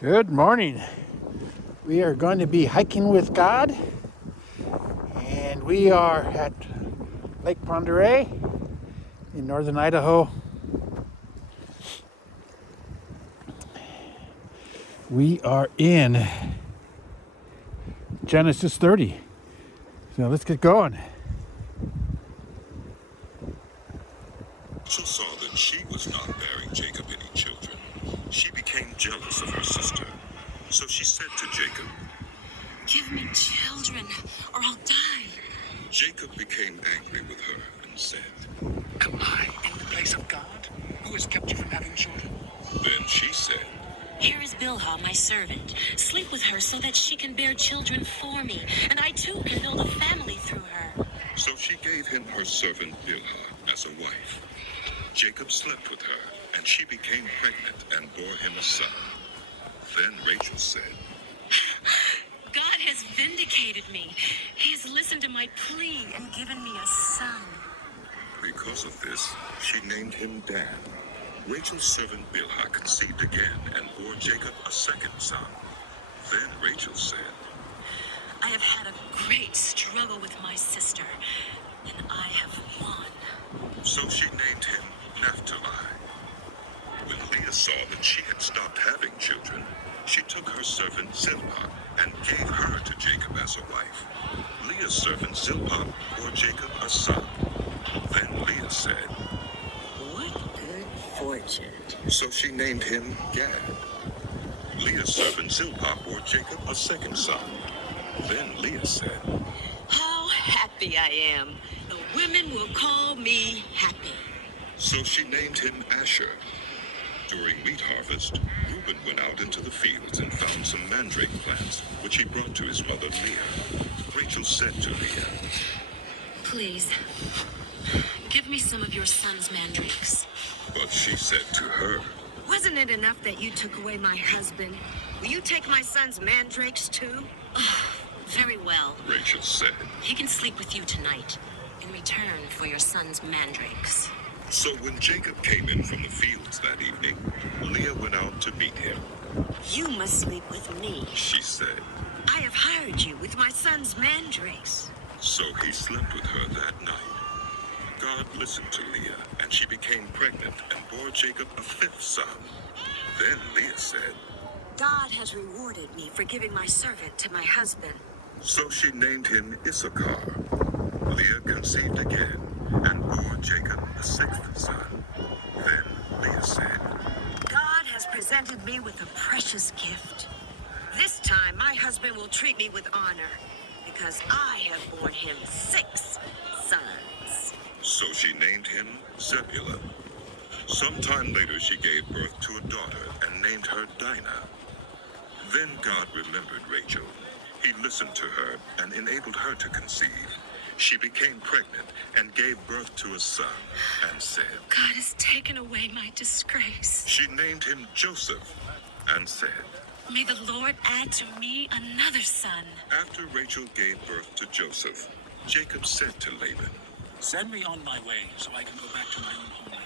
Good morning. We are going to be hiking with God, and we are at Lake Pend Oreille in northern Idaho. We are in Genesis 30. So let's get going. Rachel saw that she was not bearing Jacob any children. She became jealous of her sister. So she said to Jacob, "Give me children, or I'll die." Jacob became angry with her and said, "Am I in the place of God, who has kept you from having children?" Then she said, "Here is Bilhah, my servant. Sleep with her so that she can bear children for me, and I too can build a family through her." So she gave him her servant Bilhah as a wife. Jacob slept with her, and she became pregnant and bore him a son. Then Rachel said, "God has vindicated me. He has listened to my plea and given me a son." Because of this, she named him Dan. Rachel's servant Bilhah conceived again and bore Jacob a second son. Then Rachel said, "I have had a great struggle with my sister, and I have won." So she named him Naphtali. When Leah saw that she had stopped having children, she took her servant Zilpah and gave her to Jacob as a wife. Leah's servant Zilpah bore Jacob a son. Then Leah said, What good fortune. so she named him Gad. Leah's servant Zilpah bore Jacob a second son. Then Leah said, How happy I am. The women will call me happy. so she named him Asher. During wheat harvest, Reuben went out into the fields and found some mandrake plants, which he brought to his mother Leah. Rachel said to Leah, Please, give me some of your son's mandrakes. but she said to her, Wasn't it enough that you took away my husband? Will you take my son's mandrakes too? Very well. Rachel said. He can sleep with you tonight in return for your son's mandrakes. So when Jacob came in from the fields that evening, Leah went out to meet him. You must sleep with me. She said. I have hired you with my son's mandrakes. So he slept with her that night. God listened to Leah, and she became pregnant and bore Jacob a fifth son. Then Leah said, God has rewarded me for giving my servant to my husband. so she named him Issachar. Leah conceived again and bore Jacob a sixth son. Then Leah said, God has presented me with a precious gift. This time my husband will treat me with honor because I have borne him 6 sons. so she named him Zebulun. Sometime later she gave birth to a daughter and named her Dinah. Then God remembered Rachel. He listened to her and enabled her to conceive. She became pregnant and gave birth to a son and said, God has taken away my disgrace. she named him Joseph and said, May the Lord add to me another son. after Rachel gave birth to Joseph, Jacob said to Laban, "Send me on my way so I can go back to my own homeland.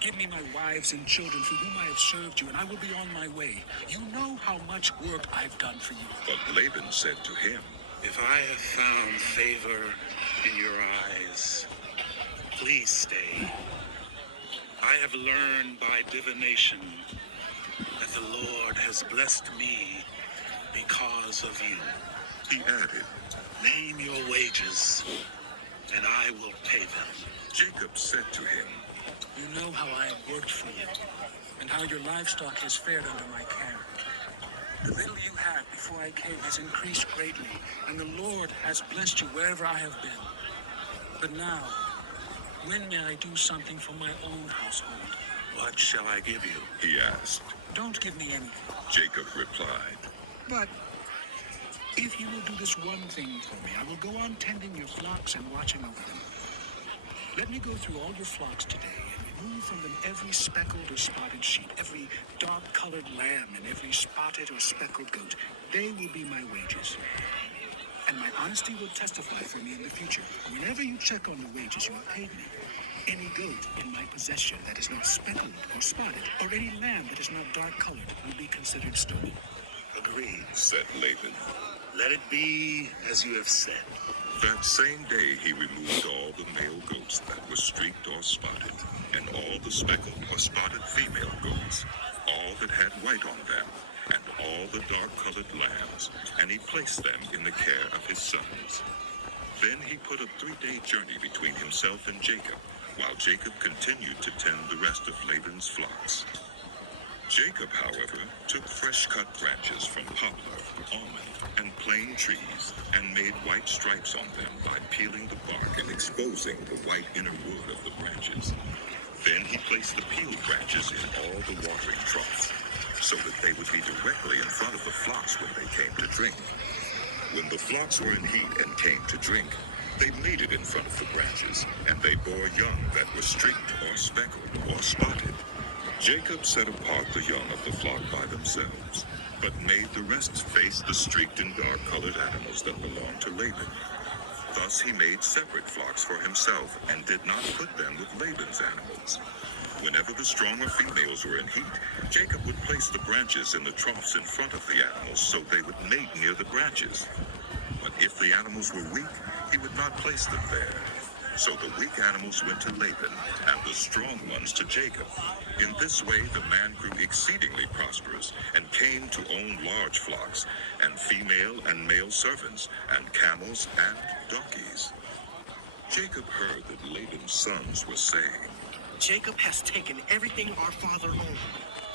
Give me my wives and children for whom I have served you, and I will be on my way. You know how much work I've done for you." but Laban said to him, If I have found favor in your eyes, please stay. I have learned by divination that the Lord has blessed me because of you. he added. Name your wages, and I will pay them. Jacob said to him, You know how I have worked for you, and how your livestock has fared under my care. The little you had before I came has increased greatly, and the Lord has blessed you wherever I have been. But now, when may I do something for my own household? What shall I give you? he asked. Don't give me anything. Jacob replied, But if you will do this one thing for me, I will go on tending your flocks and watching over them. Let me go through all your flocks today and remove from them every speckled or spotted sheep, every dark-colored lamb, and every spotted or speckled goat. They will be my wages. And my honesty will testify for me in the future. Whenever you check on the wages you have paid me, any goat in my possession that is not speckled or spotted, or any lamb that is not dark-colored, will be considered considered stolen. Agreed, said Laban. let it be as you have said. That same day he removed all the male goats that were streaked or spotted, and all the speckled or spotted female goats, all that had white on them, and all the dark-colored lambs, and he placed them in the care of his sons. Then he put a 3-day journey between himself and Jacob, while Jacob continued to tend the rest of Laban's flocks. Jacob, however, took fresh-cut branches from poplar, almond, and plane trees, and made white stripes on them by peeling the bark and exposing the white inner wood of the branches. Then he placed the peeled branches in all the watering troughs, so that they would be directly in front of the flocks when they came to drink. When the flocks were in heat and came to drink, they mated in front of the branches, and they bore young that were streaked or speckled or spotted. Jacob set apart the young of the flock by themselves, but made the rest face the streaked and dark-colored animals that belonged to Laban. Thus he made separate flocks for himself, and did not put them with Laban's animals. Whenever the stronger females were in heat, Jacob would place the branches in the troughs in front of the animals, so they would mate near the branches. But if the animals were weak, he would not place them there. So the weak animals went to Laban, and the strong ones to Jacob. In this way the man grew exceedingly prosperous, and came to own large flocks, and female and male servants, and camels and donkeys. Jacob heard that Laban's sons were saying, Jacob has taken everything our father owned,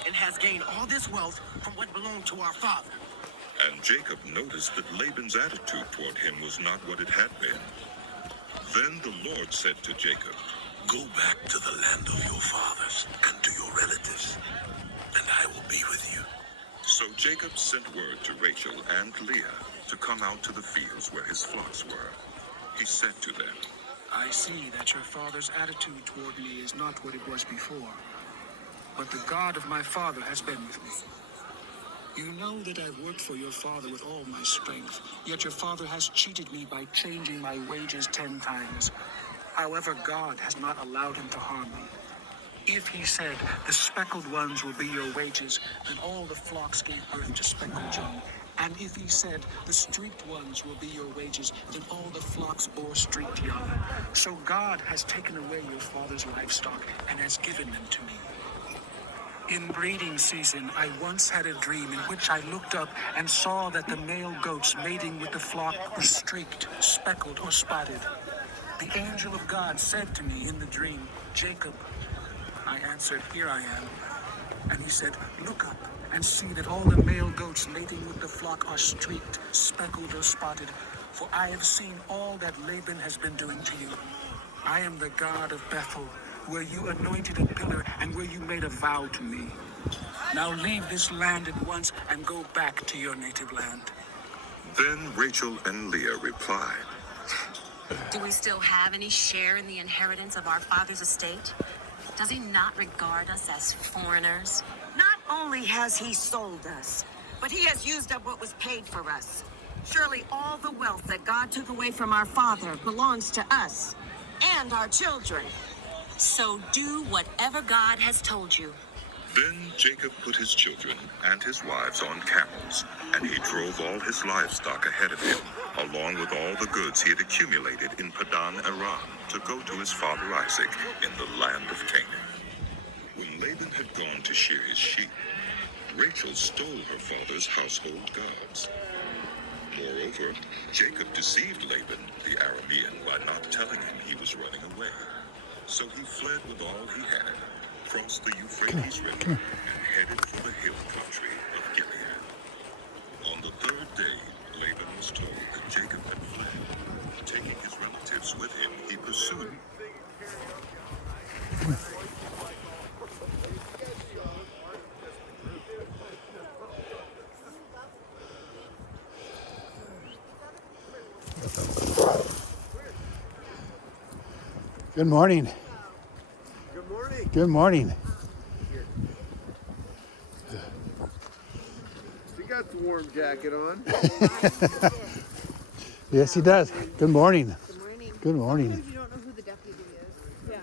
and has gained all this wealth from what belonged to our father. and Jacob noticed that Laban's attitude toward him was not what it had been. Then the Lord said to Jacob, Go back to the land of your fathers and to your relatives, and I will be with you. So Jacob sent word to Rachel and Leah to come out to the fields where his flocks were. He said to them, I see that your father's attitude toward me is not what it was before, but the God of my father has been with me. You know that I've worked for your father with all my strength, yet your father has cheated me by changing my wages 10 times. However, God has not allowed him to harm me. If he said, the speckled ones will be your wages, then all the flocks gave birth to speckled young. And if he said, the streaked ones will be your wages, then all the flocks bore streaked young. So God has taken away your father's livestock and has given them to me. In breeding season, I once had a dream in which I looked up and saw that the male goats mating with the flock were streaked, speckled, or spotted. The angel of God said to me in the dream, Jacob. I answered, Here I am. And he said, Look up and see that all the male goats mating with the flock are streaked, speckled, or spotted, for I have seen all that Laban has been doing to you. I am the God of Bethel, where you anointed a pillar and where you made a vow to me. Now leave this land at once and go back to your native land. Then Rachel and Leah replied, Do we still have any share in the inheritance of our father's estate? Does he not regard us as foreigners? Not only has he sold us, but he has used up what was paid for us. Surely all the wealth that God took away from our father belongs to us and our children. So do whatever God has told you. Then Jacob put his children and his wives on camels, and he drove all his livestock ahead of him, along with all the goods he had accumulated in Padan Aram, to go to his father Isaac in the land of Canaan. When Laban had gone to shear his sheep, Rachel stole her father's household gods. Moreover, Jacob deceived Laban, the Aramean, by not telling him he was running away. So he fled with all he had, crossed the Euphrates River, and headed for the hill country of Gilead. On the third day, Laban was told that Jacob had fled. Taking his relatives with him, he pursued. Good morning. Good morning. Good morning. You got the warm jacket on. Yes, he does. Good morning. Good morning. Good morning. Sometimes you don't know who the deputy is. Yeah.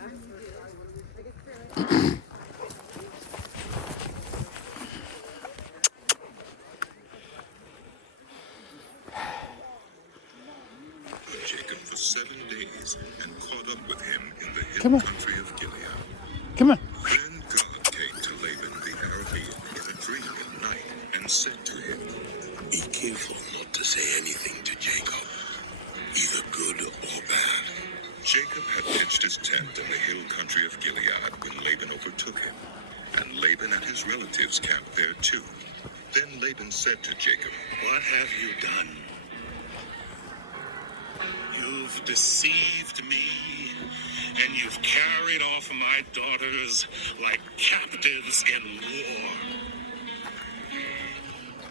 7 days and caught up with him in the Come hill on. country of Gilead. Come on. Then God came to Laban the Aramean in a dream at night and said to him, Be careful not to say anything to Jacob, either good or bad. Jacob had pitched his tent in the hill country of Gilead when Laban overtook him, and Laban and his relatives camped there too. Then Laban said to Jacob, What have you done? You've deceived me, and you've carried off my daughters like captives in war.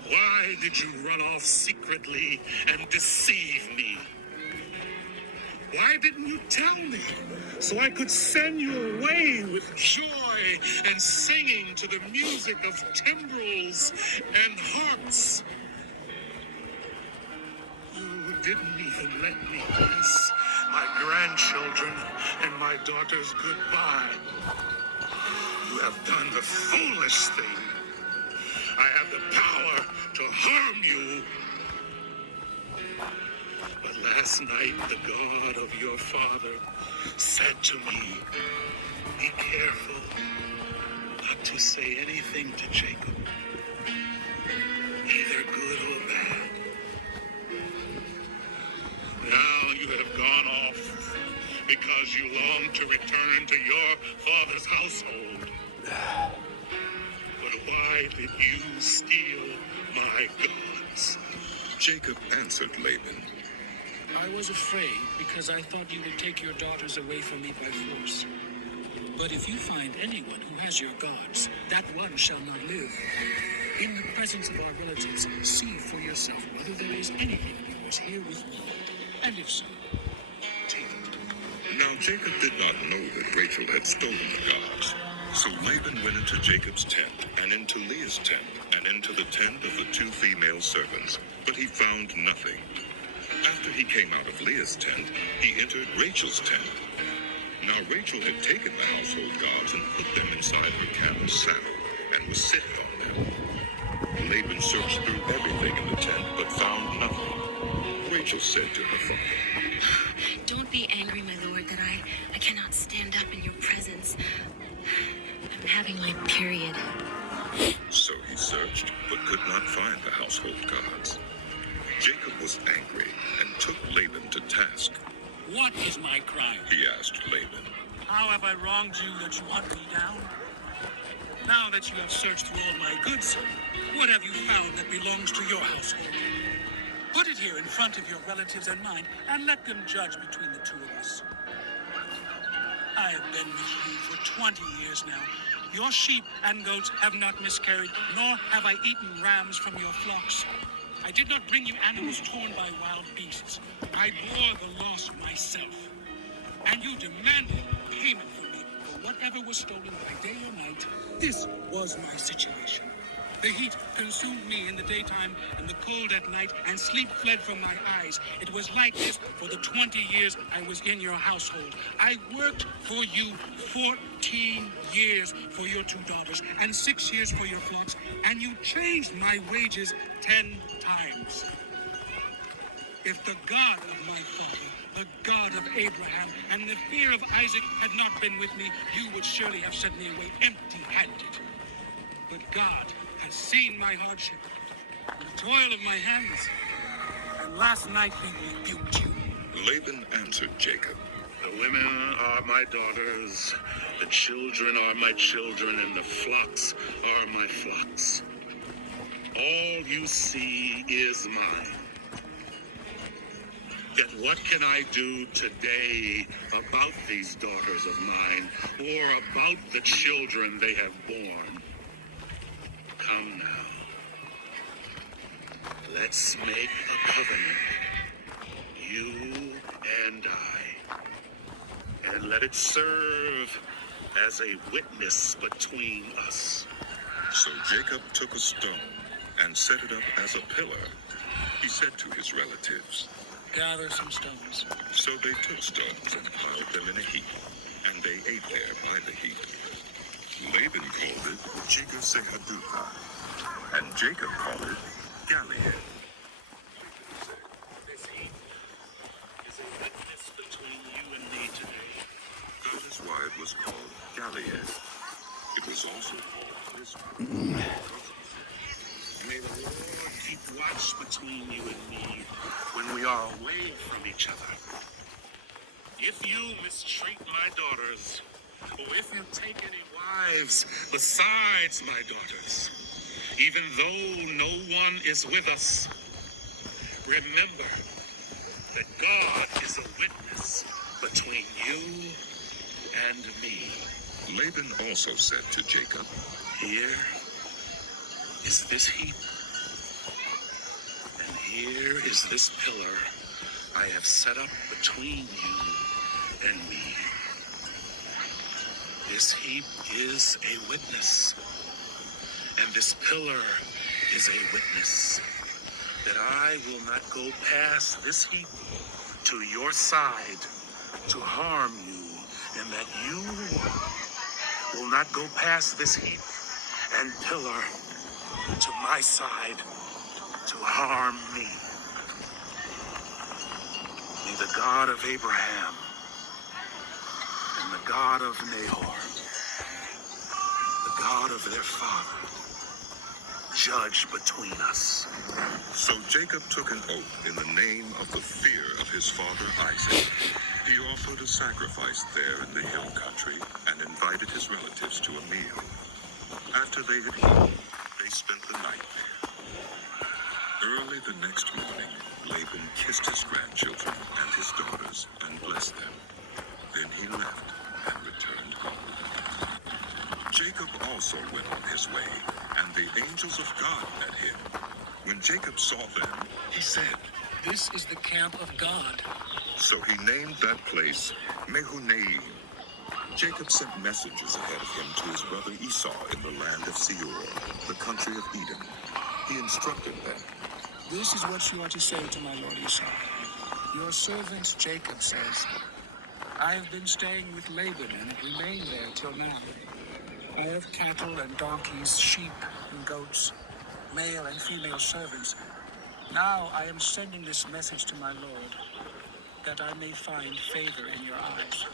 Why did you run off secretly and deceive me? Why didn't you tell me so I could send you away with joy and singing to the music of timbrels and harps? You didn't even let me kiss my grandchildren and my daughters goodbye. You have done the foolish thing. I have the power to harm you. But last night, the God of your father said to me, be careful not to say anything to Jacob, either good or bad. Now you have gone off because you long to return to your father's household. But why did you steal my gods? Jacob answered Laban, I was afraid because I thought you would take your daughters away from me by force. But if you find anyone who has your gods, that one shall not live. In the presence of our relatives, see for yourself whether there is anything of yours here with me. And if so, take it. Now Jacob did not know that Rachel had stolen the gods. So Laban went into Jacob's tent, and into Leah's tent, and into the tent of the 2 female servants, but he found nothing. After he came out of Leah's tent, he entered Rachel's tent. Now Rachel had taken the household gods and put them inside her camel's saddle, and was sitting on them. Laban searched through everything in the tent, but found nothing. Rachel said to her father, Don't be angry, my lord, that I cannot stand up in your presence. I'm having my period. So he searched, but could not find the household gods. Jacob was angry and took Laban to task. What is my crime? He asked Laban, How have I wronged you that you hunt me down? Now that you have searched through all my goods, what have you found that belongs to your household? Put it here in front of your relatives and mine, and let them judge between the two of us. I have been with you for 20 years now. Your sheep and goats have not miscarried, nor have I eaten rams from your flocks. I did not bring you animals torn by wild beasts. I bore the loss myself. And you demanded payment from me for whatever was stolen by day or night. This was my situation. The heat consumed me in the daytime and the cold at night, and sleep fled from my eyes. It was like this for the 20 years I was in your household. I worked for you 14 years for your 2 daughters and 6 years for your flocks, and you changed my wages 10 times. If the God of my father, the God of Abraham, and the fear of Isaac had not been with me, you would surely have sent me away empty-handed. But God has seen my hardship, and the toil of my hands, and last night he rebuked you. Laban answered Jacob, The women are my daughters, the children are my children, and the flocks are my flocks. All you see is mine. Yet what can I do today about these daughters of mine, or about the children they have borne? Come now. Let's make a covenant, you and I, and let it serve as a witness between us. So Jacob took a stone and set it up as a pillar. He said to his relatives, Gather some stones. So they took stones and piled them in a heap, and they ate there by the heap. Laban called it Jegar-sahadutha, and Jacob called it Gilead. This heap is a witness was called Gilead. It was also called Israel. May the Lord keep watch between you and me when we are away from each other. If you mistreat my daughters, or if you take any wives besides my daughters, even though no one is with us, remember that God is a witness between you and me. Laban also said to Jacob, Here is this heap, and here is this pillar I have set up between you and me. This heap is a witness, and this pillar is a witness that I will not go past this heap to your side to harm you, and that you will not go past this heap and pillar to my side to harm me. May the God of Abraham and the God of Nahor, the God of their father, judge between us. So Jacob took an oath in the name of the fear of his father Isaac. He offered a sacrifice there in the hill country and invited his relatives to a meal. After they had eaten, they spent the night there. Early the next morning, Laban kissed his grandchildren and his daughters and blessed them. Then he left and returned home. Jacob also went on his way, and the angels of God met him. When Jacob saw them, he said, This is the camp of God. so he named that place Mehunaim. Jacob sent messengers ahead of him to his brother Esau in the land of Seir, the country of Edom. He instructed them, This is what you are to say to my lord Esau. Your servant Jacob says, I have been staying with Laban and have remained there till now. I have cattle and donkeys, sheep and goats, male and female servants. Now I am sending this message to my lord, that I may find favor in your eyes.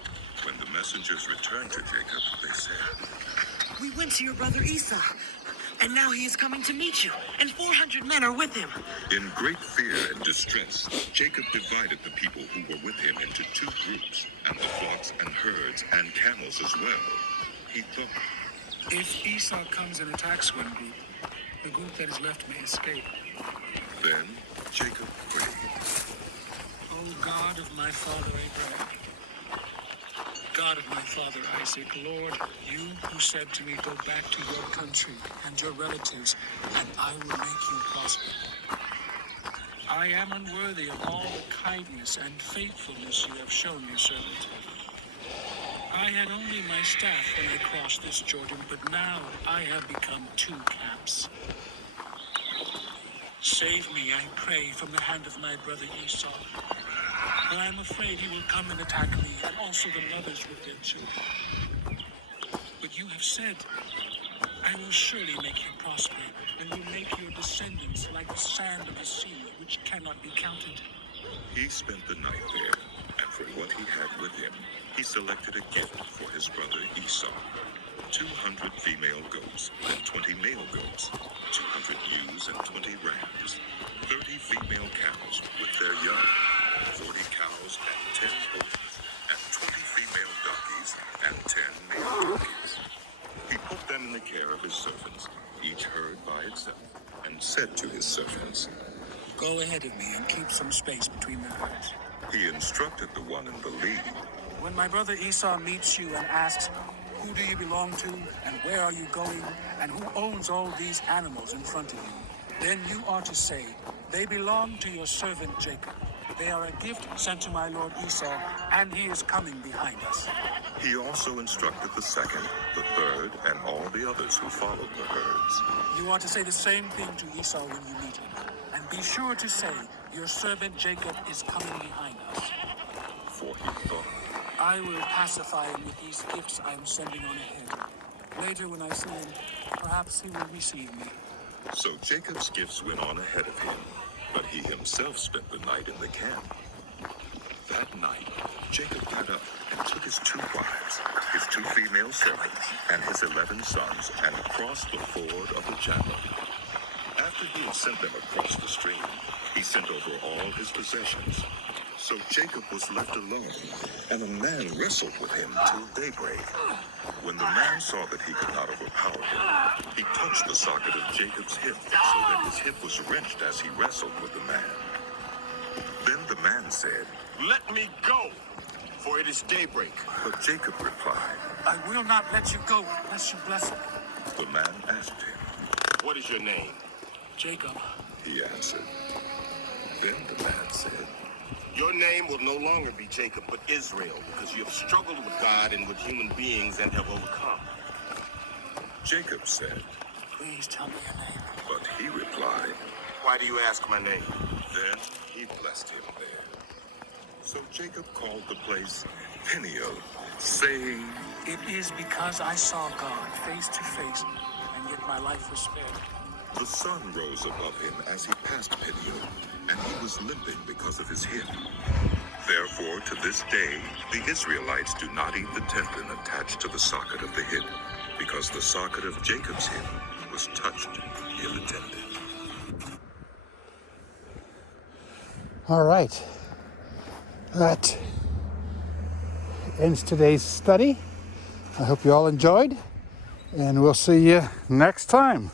when the messengers returned to Jacob, they said, We went to your brother Esau, and now he is coming to meet you, and 400 men are with him. in great fear and distress, Jacob divided the people who were with him into two groups, and the flocks and herds and camels as well. He thought, If Esau comes and attacks one group, the group that is left may escape. then Jacob prayed, O God of my father Abraham, God of my father Isaac, Lord, you who said to me, go back to your country and your relatives, and I will make you prosper. I am unworthy of all the kindness and faithfulness you have shown your servant. I had only my staff when I crossed this Jordan, but now I have become two camps. Save me, I pray, from the hand of my brother Esau, for I am afraid he will come and attack me, and also the mothers with their children. But you have said, I will surely make you prosper, and will make your descendants like the sand of the sea, which cannot be counted. he spent the night there, and from what he had with him, he selected a gift for his brother Esau, 200 female goats and 20 male goats, 200 ewes and 20 rams, 30 female camels with their young, 40 cows and 10 bulls, and 20 female donkeys and 10 male donkeys. He put them in the care of his servants, each herd by itself, and said to his servants, Go ahead of me and keep some space between the herds. he instructed the one in the lead, When my brother Esau meets you and asks, who do you belong to, and where are you going, and who owns all these animals in front of you, then you are to say, they belong to your servant Jacob. They are a gift sent to my lord Esau, and he is coming behind us. He also instructed the second, the third, and all the others who followed the herds. You are to say the same thing to Esau when you meet him, and be sure to say, your servant Jacob is coming behind us. For he thought, I will pacify him with these gifts I am sending on ahead. Later when I see him, perhaps he will receive me. so Jacob's gifts went on ahead of him, but he himself spent the night in the camp. That night, Jacob got up and took his 2 wives, his 2 female servants, and his 11 sons, and crossed the ford of the Jabbok. After he had sent them across the stream, he sent over all his possessions. So Jacob was left alone, and a man wrestled with him till daybreak. When the man saw that he could not overpower him, he touched the socket of Jacob's hip, so that his hip was wrenched as he wrestled with the man. Then the man said, Let me go, for it is daybreak. but Jacob replied. I will not let you go unless you bless it. The man asked him. What is your name? Jacob. He answered. Then the man said, Your name will no longer be Jacob, but Israel, because you have struggled with God and with human beings and have overcome. Jacob said, Please tell me your name. but he replied. Why do you ask my name? Then he blessed him there. So Jacob called the place Peniel, saying, It is because I saw God face to face, and yet my life was spared. The sun rose above him as he passed Peniel, and he was limping because of his hip. Therefore, to this day, the Israelites do not eat the tendon attached to the socket of the hip, because the socket of Jacob's hip was touched near the tendon. All right. That ends today's study. I hope you all enjoyed, and we'll see you next time.